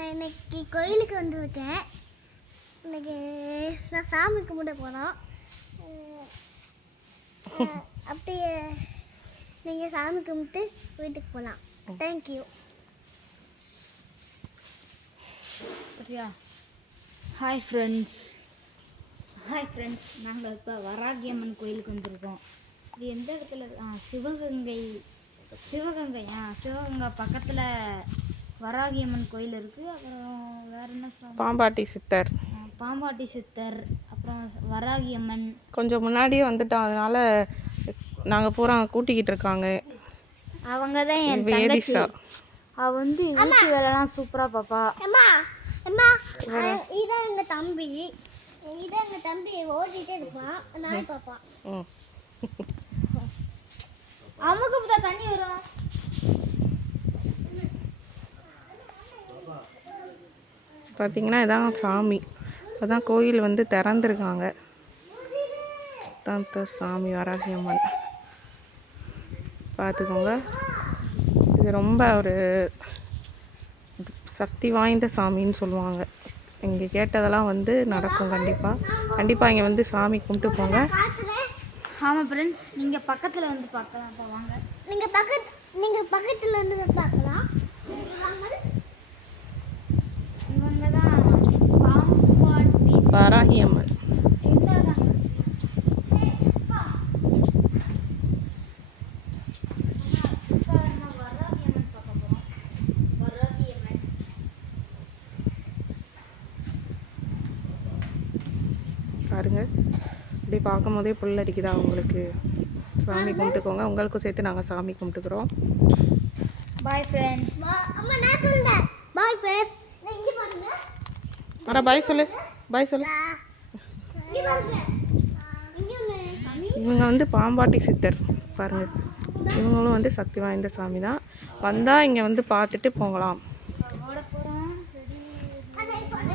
நான் இன்னைக்கு கோயிலுக்கு வந்துருக்கேன். இன்னைக்கு நான் சாமி கும்பிட போகிறோம். அப்படியே நீங்கள் சாமி கும்பிட்டு வீட்டுக்கு போகலாம். தேங்க்யூ. சரியா? ஹாய் ஃப்ரெண்ட்ஸ், நாங்கள் இப்போ வராகியம்மன் கோயிலுக்கு வந்திருக்கோம். இது எந்த இடத்துல? சிவகங்கை பக்கத்தில் வராகியம்மன் கோயில் இருக்குது. அப்புறம் வேறு என்ன? பாம்பாட்டி சித்தர், அப்புறம் வராகியம்மன். கொஞ்சம் முன்னாடியே வந்துட்டோம், அதனால நாங்கள் பூரா கூட்டிக்கிட்டு இருக்காங்க. அவங்க தான் என் தங்கச்சி. அவள் வந்து வீட்டு வேலைலாம் சூப்பராக பாப்பா. அம்மா இதான் எங்கள் தம்பி ஓடிட்டே இருப்பான். நான் பாப்பா அம்முக்கு தான் தண்ணி வரும். பார்த்தீங்கன்னா இதான் சாமி. அதான் கோயில் வந்து திறந்துருக்காங்க. சாமி வராகியம்மன் பார்த்துக்கோங்க. இது ரொம்ப ஒரு சக்தி வாய்ந்த சாமின்னு சொல்லுவாங்க. இங்கே கேட்டதெல்லாம் வந்து நடக்கும். கண்டிப்பாக இங்கே வந்து சாமி கும்பிட்டு போங்க. ஆமாம் ஃப்ரெண்ட்ஸ், நீங்கள் பக்கத்தில் வந்து பார்க்கலாம். போவாங்க. நீங்கள் பக்கத்தில் வந்து பார்க்கலாம். இவங்க தான் பாம்பாட்டி வராகியம்மன். பாருங்க, இப்படி பார்க்கும் போதே புல் அடிக்குதா உங்களுக்கு? சாமி கும்பிட்டுக்கோங்க. உங்களுக்கும் சேர்த்து நாங்கள் சாமி கும்பிட்டுக்கிறோம். Bye friends. அம்மா நான் சொல்றேன். Bye friends. இங்க பாருங்க. அட பாய் சொல்லு. இங்க பாருங்க. இவங்க வந்து பாம்பாட்டி சித்தர். பாருங்க, இவங்களும் வந்து சக்தி வாய்ந்த சாமி தான். வந்தால் இங்கே வந்து பார்த்துட்டு போகலாம்.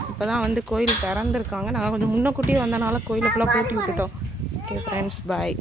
இப்போ தான் வந்து கோயில் திறந்துருக்காங்க. நாங்கள் கொஞ்சம் முன்னக்கூட்டியே வந்தனால கோயிலை ஃபுல்லாக பூட்டி விட்டுட்டோம். ஓகே ஃப்ரெண்ட்ஸ், பாய்.